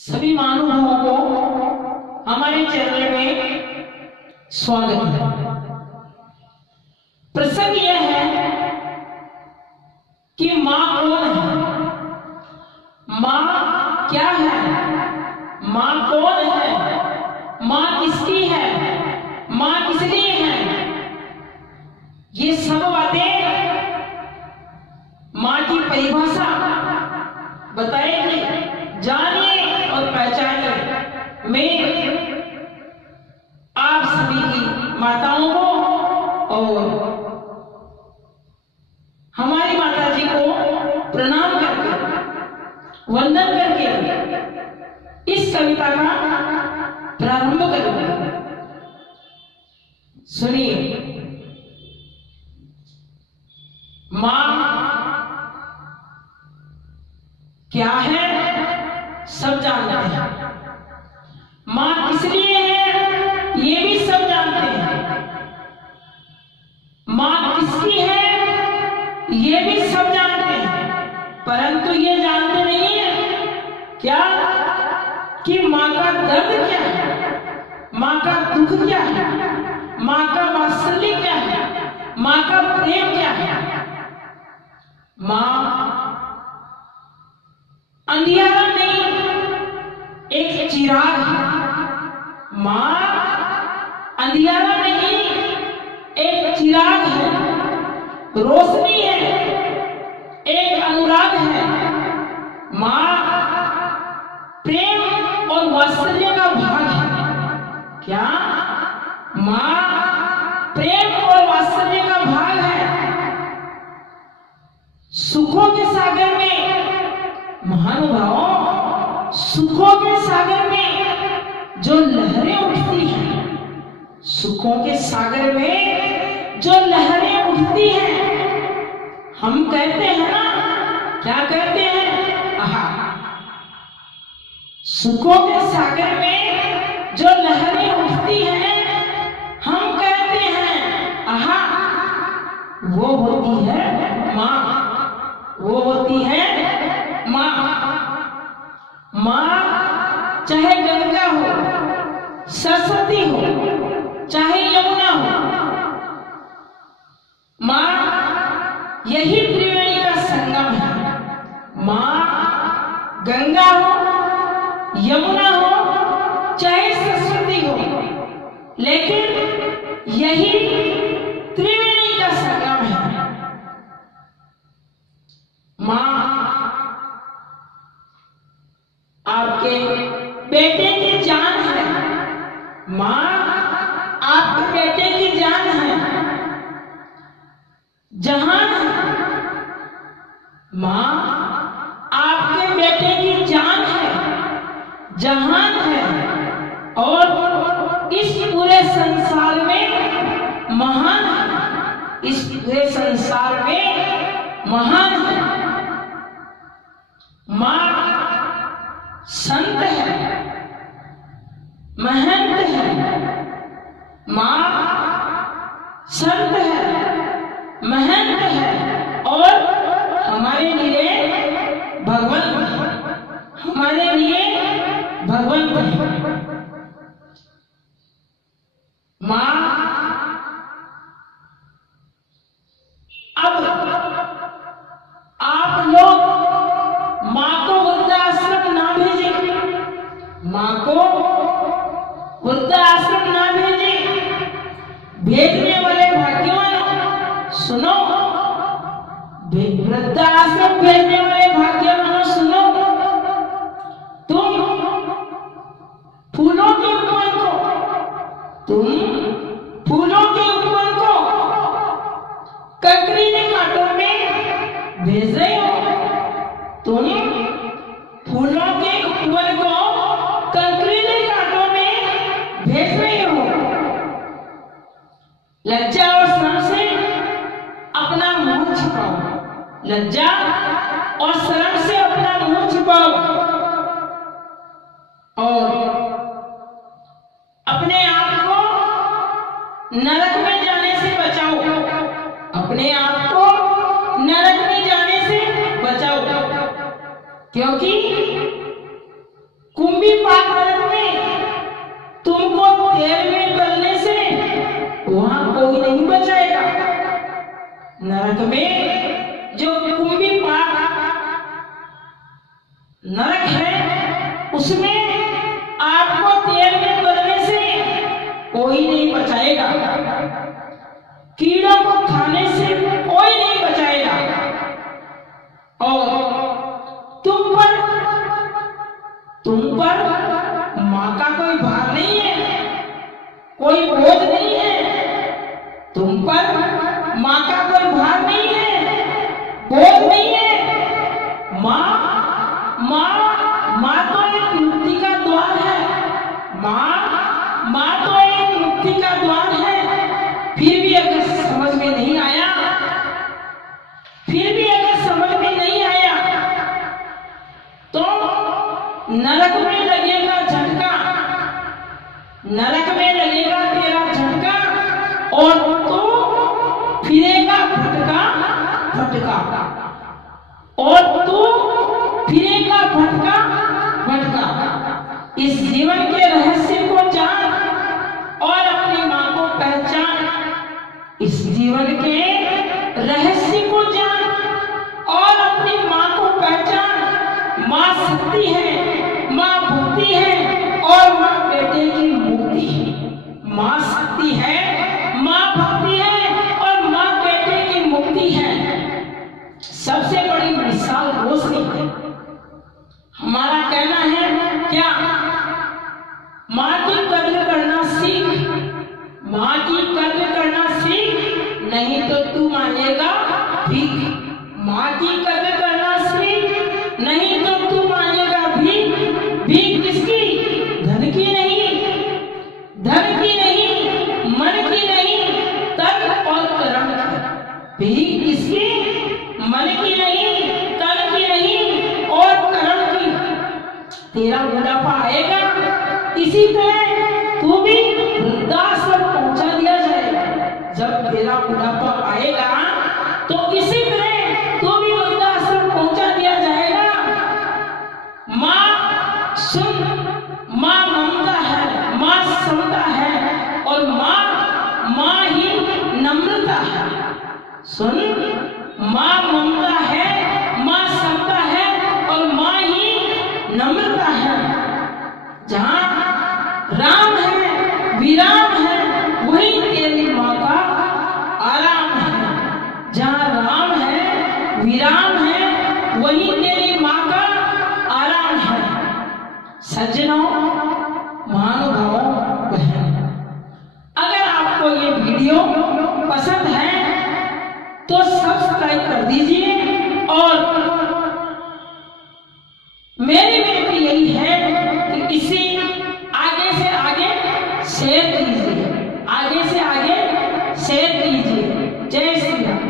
सभी महानुभावों को हमारे चैनल में स्वागत है। प्रसंग यह है कि मां कौन है, मां क्या है, मां कौन है, मां किसकी है, मां किस लिए है। ये सब बातें मां की परिभाषा बताएंगे। जानिए और पहचानिए। मैं आप सभी की माताओं को और हमारी माता जी को प्रणाम करके वंदन करके इस कविता का प्रारंभ करूंगा। सुनिए। मां क्या है सब जानते हैं, मां किस लिए है ये भी सब जानते हैं, मां किसकी है ये भी सब जानते हैं। परंतु ये जानते नहीं है क्या कि मां का दर्द क्या है, मां का दुख क्या है, मां का वात्सल्य क्या है, मां का प्रेम क्या है। मां अंधियारा नहीं, एक चिराग है। मां अंधियारा नहीं, एक चिराग है, रोशनी है, एक अनुराग है। मां प्रेम और वात्सल्य का भाग है। क्या? मां प्रेम और वात्सल्य का भाग है। सुखों के सागर में महानुभावों, सुखों के सागर में जो लहरें उठती हैं, सुखों के सागर में जो लहरें उठती हैं, हम कहते हैं ना, क्या कहते हैं? आहा। सुखों के सागर में जो लहरें उठती हैं, हम कहते हैं आहा। वो होती है मां, वो होती है मां। मां चाहे गंगा हो, सरस्वती हो, चाहे यमुना हो, मां यही त्रिवेणी का संगम है। मां गंगा हो, यमुना हो, चाहे सरस्वती हो, लेकिन यही त्रिवेणी का संगम है। मां आपके बेटे की जान है, मां आपके बेटे की जान है, जहान है। मां आपके बेटे की जान है, जहान है, और इस पूरे संसार में महान है, इस पूरे संसार में महान है। मां संत है, महंत है। मां संत है, महंत है, और हमारे लिए भगवंत है, हमारे लिए भगवंत है। मां अब आप लोग मां को वृद्धाश्रम ना भेजें, मां को वृद्धाश्रम ना भेजें। भेजने वाले भाग्यवान सुनो, वृद्धाश्रम भेजने वाले भाग्यवान सुनो। तुम फूलों के उपवन को, तुम फूलों के उपवन को कंकरीले कांटों में भेज रहे हो। तुम फूलों के उपवन को कंकरीले कांटों में भेज रहे हो। लज्जा और शर्म से अपना मुंह छिपाओ, लज्जा और शर्म से अपना मुंह छिपाओ, और अपने आप को नरक में जाने से बचाओ, अपने आप को नरक में जाने से बचाओ। क्योंकि कुंभ नरक है, उसमें आपको तेल में तलने से कोई नहीं बचाएगा, कीड़ों को खाने से कोई नहीं बचाएगा, और तुम पर माँ का कोई भार नहीं है, कोई बोझ नहीं है, तुम पर माँ का कोई भार नहीं है, बोझ नहीं है। माँ तो एक मुक्ति का द्वार है, माँ तो एक मुक्ति का द्वार है। फिर भी अगर समझ में नहीं आया, तो नरक में लगेगा झटका, नरक में लगेगा तेरा झटका, और तू फिरेगा भटका, और तू फिरेगा भटका। इस जीवन के रहस्य को जान और अपनी माँ को पहचान, इस जीवन के रहस्य को जान और अपनी माँ को पहचान। माँ शक्ति है, माँ भक्ति है, और माँ बेटे की मुक्ति है। माँ शक्ति है, माँ भक्ति है, और माँ बेटे की मुक्ति है। सबसे बड़ी मिसाल रोशनी है। हमारा कहना है क्या? माँ की कद्र करना सीख, माँ की कद्र करना सीख, नहीं तो तू मांगेगा भीख। माँ की कद्र करना सीख, नहीं तो तू मांगेगा भीख। भीख किसकी? धन की नहीं, धन की नहीं, मन की नहीं, तन और कर्म की। भीख किसकी? मन की नहीं, तन की नहीं, और कर्म की। तेरा बुढ़ापा आएगा, इसी तरह तू भी वृद्धाश्रम पहुंचा दिया जाएगा। जब तेरा बुढ़ापा आएगा तो इसी तरह तू भी वृद्धाश्रम पहुंचा दिया जाएगा। माँ सुन, माँ ममता है, माँ समता है, और माँ ही नम्रता है। सुन, माँ ममता है, माँ समता है, और माँ ही नम्रता है। जहाँ राम है, विराम है, वही तेरी माँ का आराम है। जहाँ राम है, विराम है, वही तेरी माँ का आराम है। सज्जनों, महानुभावों, बहनों, अगर आपको ये वीडियो पसंद है तो सब्सक्राइब कर दीजिए, और मेरी विनती यही है कि इसे आगे से आगे शेयर कीजिए, आगे से आगे शेयर कीजिए। जय श्री राम।